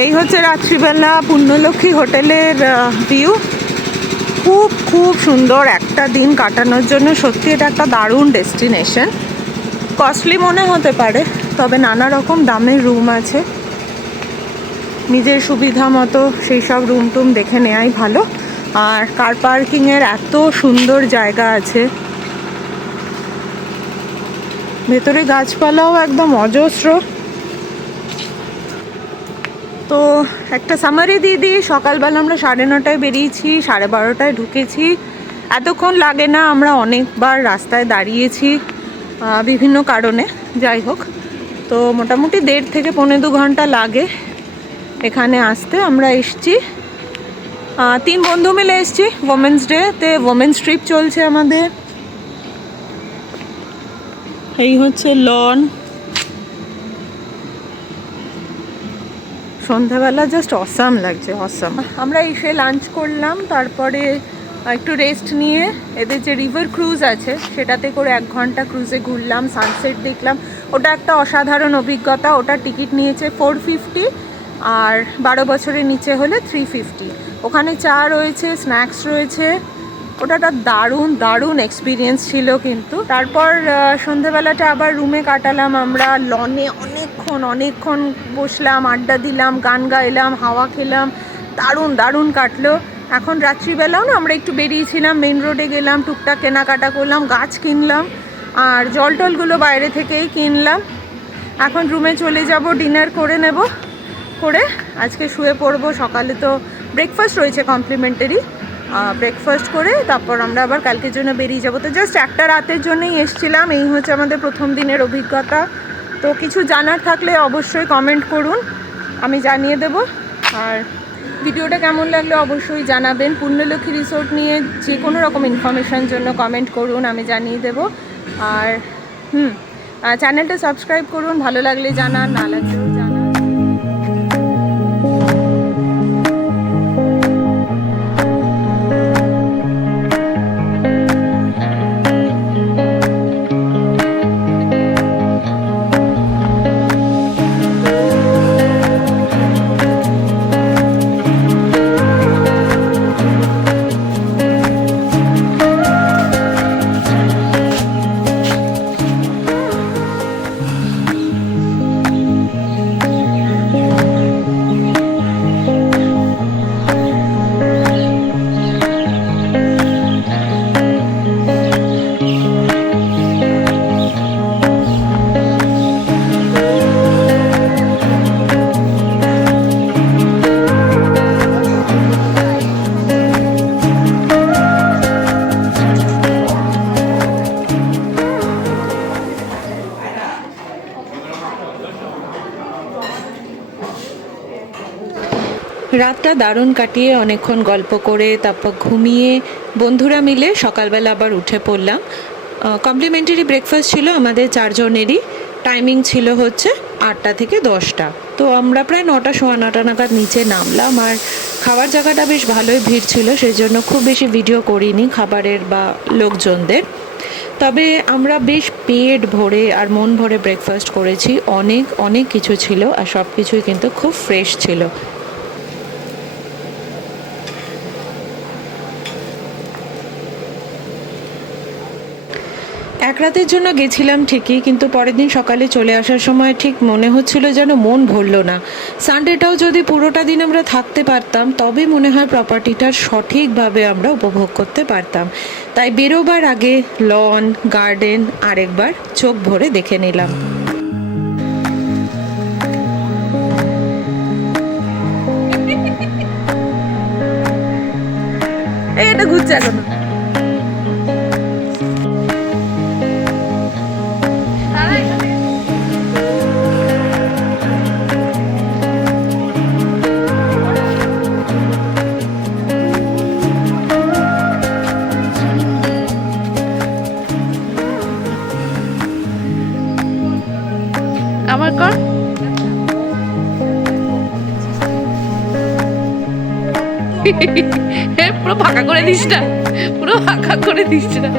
এই হচ্ছে রাত্রিবেলা পুণ্যলক্ষ্মী হোটেলের ভিউ। খুব খুব সুন্দর একটা দিন কাটানোর জন্য। সত্যি এটা একটা দারুণ ডেস্টিনেশন। কস্টলি মনে হতে পারে, তবে নানা রকম দামের রুম আছে। নিজের সুবিধা মতো সেই সব রুম টুম দেখে নেওয়াই ভালো। আর কার পার্কিংয়ের এত সুন্দর জায়গা আছে, ভেতরে গাছপালাও একদম অজস্র। তো একটা সামারি দিয়ে দিই। সকালবেলা আমরা 9:30টায় বেরিয়েছি, 12:30টায় ঢুকেছি। এতক্ষণ লাগে না, আমরা অনেকবার রাস্তায় দাঁড়িয়েছি বিভিন্ন কারণে। যাই হোক, তো মোটামুটি 1.5 থেকে 1.25 ঘন্টা লাগে এখানে আসতে। আমরা এসছি 3 বন্ধু মিলে এসছি। ওমেন্স ডেতে ওমেন্স ট্রিপ চলছে আমাদের। এই হচ্ছে লন। সন্ধ্যাবেলা জাস্ট অসাম লাগছে, অসাম। আমরা এসে লাঞ্চ করলাম, তারপরে একটু রেস্ট নিয়ে এদের যে রিভার ক্রুজ আছে সেটাতে করে 1 ঘন্টা ক্রুজে ঘুরলাম, সানসেট দেখলাম। ওটা একটা অসাধারণ অভিজ্ঞতা। ওটা টিকিট নিয়েছে 450, আর 12 বছরের নিচে হলে 350। ওখানে চা রয়েছে, স্ন্যাক্স রয়েছে। ওটা একটা দারুণ দারুণ এক্সপিরিয়েন্স ছিল। কিন্তু তারপর সন্ধেবেলাটা আবার রুমে কাটালাম আমরা। লনে অনেকক্ষণ বসলাম, আড্ডা দিলাম, গান গাইলাম, হাওয়া খেলাম। দারুণ দারুণ কাটলো। এখন রাত্রিবেলাও না আমরা একটু বেরিয়েছিলাম, মেন রোডে গেলাম, টুকটাক কেনাকাটা করলাম, গাছ কিনলাম, আর জল টলগুলো বাইরে থেকেই কিনলাম। এখন রুমে চলে যাব, ডিনার করে নেব, করে আজকে শুয়ে পড়বো। সকালে তো ব্রেকফাস্ট রয়েছে কমপ্লিমেন্টারি। ব্রেকফাস্ট করে তারপর আমরা আবার কালকের জন্য বেরিয়ে যাব। তো জাস্ট একটা রাতের জন্যই এসছিলাম। এই হচ্ছে আমাদের প্রথম দিনের অভিজ্ঞতা। তো কিছু জানার থাকলে অবশ্যই কমেন্ট করুন, আমি জানিয়ে দেব। আর ভিডিওটা কেমন লাগলো অবশ্যই জানাবেন। পুণ্যলক্ষ্মী রিসোর্ট নিয়ে যে কোনো রকম ইনফরমেশান জন্য কমেন্ট করুন, আমি জানিয়ে দেব। আর চ্যানেলটা সাবস্ক্রাইব করুন, ভালো লাগলে জানান, না লাগলেও জানান। রাতটা দারুণ কাটিয়ে অনেকক্ষণ গল্প করে তারপর ঘুমিয়ে বন্ধুরা মিলে সকালবেলা আবার উঠে পড়লাম। কমপ্লিমেন্টারি ব্রেকফাস্ট ছিল আমাদের 4 জনেরই। টাইমিং ছিল হচ্ছে 8টা থেকে 10টা। তো আমরা প্রায় 9টা, সোয়া 9টা নাগাদ নিচে নামলাম। আর খাবার জায়গাটা বেশ ভালোই ভিড় ছিল, সেই জন্য খুব বেশি ভিডিও করিনি খাবারের বা লোকজনদের। তবে আমরা বেশ পেট ভরে আর মন ভরে ব্রেকফাস্ট করেছি। অনেক অনেক কিছু ছিল, আর সব কিছুই কিন্তু খুব ফ্রেশ ছিল। এক রাতের জন্য গেছিলাম ঠিকই, কিন্তু পরের দিন সকালে চলে আসার সময় ঠিক মনে হচ্ছিল যেন মন ভরল না। সানডেটাও যদি পুরোটা দিন আমরা থাকতে পারতাম তবে মনে হয় প্রপার্টিটার সঠিকভাবে আমরা উপভোগ করতে পারতাম। তাই বেরোবার আগে লন, গার্ডেন আরেকবার চোখ ভরে দেখে নিলাম। এটা ঘুরছে এখন। আমার কর পুরো ফাঁকা করে দিস না, পুরো ফাঁকা করে দিস না।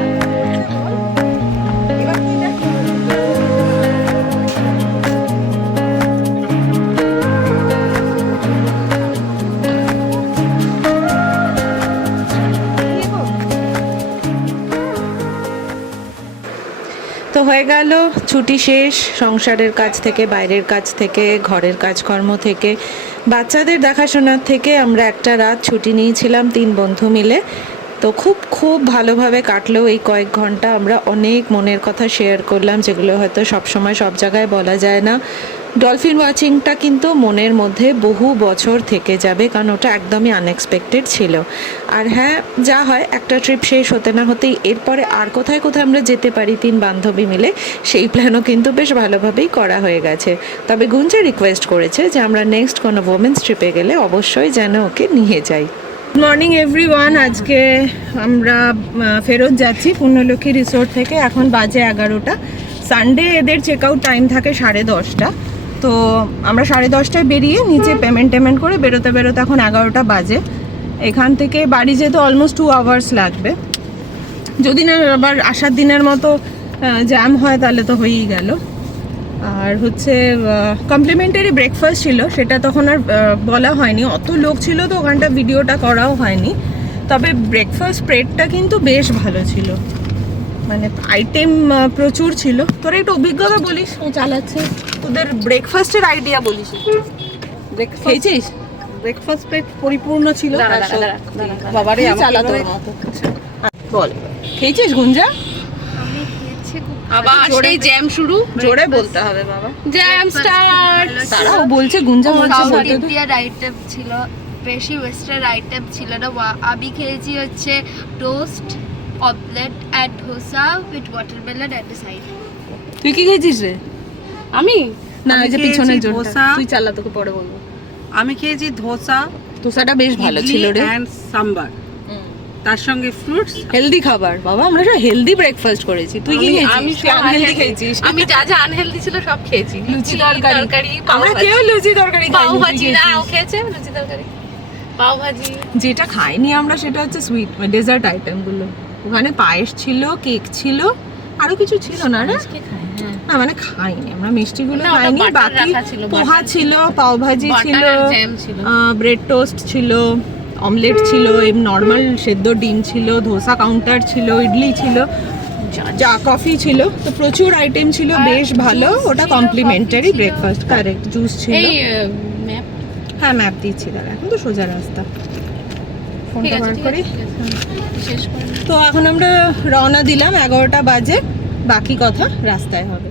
ছুটি শেষ, সংসারের কাজ থেকে, বাইরের কাজ থেকে, ঘরের কাজকর্ম থেকে, বাচ্চাদের দেখাশোনার থেকে আমরা একটা রাত ছুটি নিয়েছিলাম 3 বন্ধু মিলে। তো খুব খুব ভালোভাবে কাটলো এই কয়েক ঘন্টা। আমরা অনেক মনের কথা শেয়ার করলাম, যেগুলো হয়তো সবসময় সব জায়গায় বলা যায় না। ডলফিন ওয়াচিংটা কিন্তু মনের মধ্যে বহু বছর থেকে যাবে, কারণ ওটা একদমই আনএক্সপেক্টেড ছিল। আর হ্যাঁ, যা হয়, একটা ট্রিপ শেষ হতে না হতেই এরপরে আর কোথায় কোথায় আমরা যেতে পারি 3 বান্ধবী মিলে, সেই প্ল্যানও কিন্তু বেশ ভালোভাবেই করা হয়ে গেছে। তবে গুঞ্জা রিকোয়েস্ট করেছে যে আমরা নেক্সট কোনো ওমেন্স ট্রিপে গেলে অবশ্যই যেন ওকে নিয়ে যাই। Good morning everyone. আজকে আমরা ফেরত যাচ্ছি পুণ্যলক্ষ্মী রিসোর্ট থেকে। এখন বাজে 11টা। সানডে এদের চেক আউট টাইম থাকে 10:30। তো আমরা 10:30টায় বেরিয়ে নিচে পেমেন্ট করে বেরোতে এখন 11টা বাজে। এখান থেকে বাড়ি যেতে অলমোস্ট 2 আওয়ার্স লাগবে। যদি না আবার আসার দিনের মতো জ্যাম হয় তাহলে তো হয়েই গেল। আর হচ্ছে কমপ্লিমেন্টারি ব্রেকফাস্ট ছিল, সেটা তখন আর বলা হয়নি, অত লোক ছিল তো ওখানটা ভিডিওটা করাও হয়নি। তবে ব্রেকফাস্ট স্প্রেডটা কিন্তু বেশ ভালো ছিল, মানে আইটেম প্রচুর ছিল। তোরা একটু অভিজ্ঞতা বলিস, ও চালাচ্ছে, তোদের ব্রেকফাস্টের আইডিয়া বলিস। খেয়েছিস? ব্রেকফাস্ট প্লেট পরিপূর্ণ ছিল। বাবারে চালাতো বল, খেয়েছিস গুঞ্জা? আবার সেই জ্যাম শুরু, জোরে বলতে হবে বাবা। Jam start. তারা ও বলছে গুঞ্জা বলছে সাউথ ইন্ডিয়ান আইটেম ছিল, বেশি ওয়েস্টার্ন আইটেম ছিল না। আমি খেয়েছি হচ্ছে toast, omelette and dosa with watermelon and side. তুই কি খেয়েছিস রে? আমি না, ওই যে পিছনের জন্য ধোসা। তুই চালা, তোকে পরে বলবো। আমি খেয়েছি ধোসা, ধোসাটা বেশ ভালো ছিল রে, এন্ড সাম্বার, তার সঙ্গে ফ্রুটস। হেলদি খাবার বাবা, আমরা সব হেলদি ব্রেকফাস্ট করেছি। তুই কি খেয়েছিস? আমি তুই আনহেলদি খেয়েছিস। আমি যা যা আনহেলদি ছিল সব খেয়েছি। লুচি তরকারি, পাও আমরা ভাজি। কেউ লুচি তরকারি খাইনি, পাও তুই ভাজি না, খেয়েছিস। ও খেয়েছে লুচি তরকারি, পাও ভাজি। যেটা খাইনি আমরা সেটা হচ্ছে সুইট ডেজার্ট আইটেম গুলো। ওখানে পায়েস ছিল, কেক ছিল, আরো কিছু ছিল না রে? না মানে খাইনি আমরা, মিষ্টিগুলো না, ওটা খাইনি। butter বাকি রাখা ছিল, পোহা butter ছিল, পাও ভাজি ছিল, জ্যাম ছিল, ব্রেড টোস্ট ছিল, অমলেট ছিল, নর্মাল সেদ্ধ ডিম ছিল, ধোসা কাউন্টার ছিল, ইডলি ছিল, চা কফি ছিল। তো প্রচুর আইটেম ছিল, বেশ ভালো। ওটা কমপ্লিমেন্টারি ব্রেকফাস্ট, কারেক্ট। জুস ছিল। এই ম্যাপ। হ্যাঁ, ম্যাপ দিচ্ছিলাম। এখন তো সোজা রাস্তা। ফোনটা বার করি। শেষ করে তো এখন আমরা রওনা দিলাম, 11টা বাজে। বাকি কথা রাস্তায় হবে।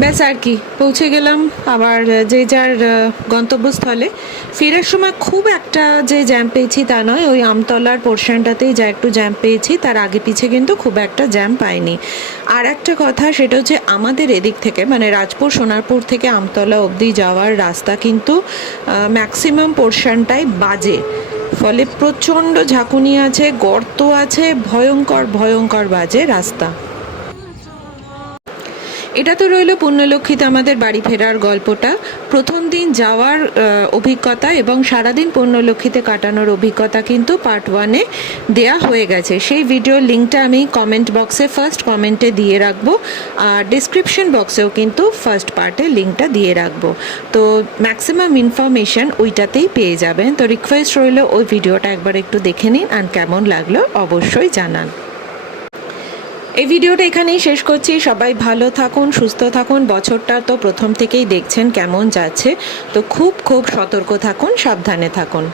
ব্যাস আর কি, পৌঁছে গেলাম আবার যে যার গন্তব্যস্থলে। ফেরার সময় খুব একটা যে জ্যাম পেয়েছি তা নয়, ওই আমতলার পোর্শনটাতেই যা একটু জ্যাম পেয়েছি, তার আগে পিছে কিন্তু খুব একটা জ্যাম পাইনি। আর একটা কথা, সেটা হচ্ছে আমাদের এদিক থেকে, মানে রাজপুর সোনারপুর থেকে আমতলা অবধি যাওয়ার রাস্তা কিন্তু ম্যাক্সিমাম পোর্শনটাই বাজে, ফলে প্রচণ্ড ঝাঁকুনি আছে, গর্ত আছে, ভয়ঙ্কর বাজে রাস্তা। এটা তো রইল পুণ্যলক্ষ্মীতে আমাদের বাড়ি ফেরার গল্পটা। প্রথম দিন যাওয়ার অভিজ্ঞতা এবং সারাদিন পুণ্যলক্ষ্মীতে কাটানোর অভিজ্ঞতা কিন্তু পার্ট 1-এ দেয়া হয়ে গেছে। সেই ভিডিওর লিঙ্কটা আমি কমেন্ট বক্সে, ফার্স্ট কমেন্টে দিয়ে রাখবো, আর ডিসক্রিপশন বক্সেও কিন্তু ফার্স্ট পার্টের লিঙ্কটা দিয়ে রাখবো। তো ম্যাক্সিমাম ইনফরমেশান ওইটাতেই পেয়ে যাবেন। তো রিকোয়েস্ট রইল ওই ভিডিওটা একবার একটু দেখে নিন, আর কেমন লাগলো অবশ্যই জানান। এই ভিডিওটা এখানেই শেষ করছি। সবাই ভালো থাকুন, সুস্থ থাকুন। বছরটা তো প্রথম থেকেই দেখছেন কেমন যাচ্ছে, তো খুব সতর্ক থাকুন, সাবধানে থাকুন।